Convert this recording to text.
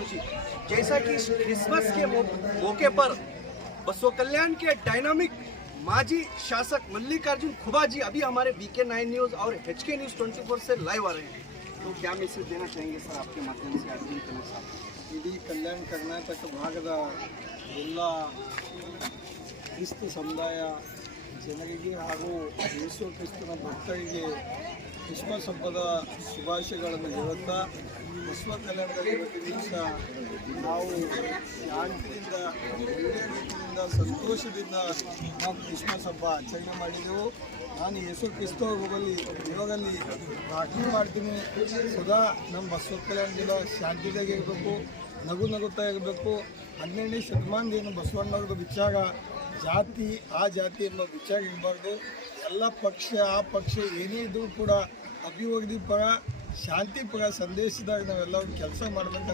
यादव जी। जैसा कि क्रिसमस के मौके पर बसव कल्याण के डायनामिक माजी शासक मल्लिकार्जुन खुबा जी अभी हमारे BK9 न्यूज़ और HK न्यूज़ 24 से लाइव आ रहे हैं, तो क्या मैसेज देना चाहेंगे सर आपके माध्यम से अर्जुन कनक साहब? ಇಡೀ ಕಲ್ಯಾಣ ಕರ್ನಾಟಕ ಭಾಗದ ಎಲ್ಲ ಕ್ರಿಸ್ತ ಸಮುದಾಯ ಜನರಿಗೆ ಹಾಗೂ ಯೇಸು ಕ್ರಿಸ್ತನ ಭಕ್ತರಿಗೆ ಕ್ರಿಸ್ಮಸ್ ಹಬ್ಬದ ಶುಭಾಶಯಗಳನ್ನು ಹೇಳುತ್ತಾ ಬಸವ ಕಲ್ಯಾಣದಲ್ಲಿ ಇವತ್ತಿನ ದಿವಸ ನಾವು ಶಾಂತಿಯಿಂದ ಒಳ್ಳೆಯ ರೀತಿಯಿಂದ ಸಂತೋಷದಿಂದ ನಾವು ಕ್ರಿಸ್ಮಸ್ ಹಬ್ಬ ಆಚರಣೆ ಮಾಡಿದೆವು. ನಾನು ಯೇಸು ಕ್ರಿಸ್ತ ಹೋಗಲಿ ದೇವರಲ್ಲಿ ಪ್ರಾರ್ಥನೆ ಮಾಡ್ತೀನಿ, ಸದಾ ನಮ್ಮ ಬಸವ ಕಲ್ಯಾಣ ಜಿಲ್ಲಾ ಶಾಂತಿದಾಗೆ ಇರಬೇಕು, ನಗುತ್ತಾ ಇರಬೇಕು. 12ನೇ ಶತಮಾನದೇನು ಬಸವಣ್ಣವ್ರದ್ದು ವಿಚಾರ ಜಾತಿ ಆ ಜಾತಿ ಎಂಬ ವಿಚಾರ ಇರಬಾರ್ದು. ಎಲ್ಲ ಪಕ್ಷ ಆ ಪಕ್ಷ ಏನೇ ಇದ್ದರೂ ಕೂಡ ಅಭಿವೃದ್ಧಿ ಪರ ಶಾಂತಿ ಪರ ಸಂದೇಶದಾಗ ನಾವೆಲ್ಲರೂ ಕೆಲಸ ಮಾಡಬೇಕಂತ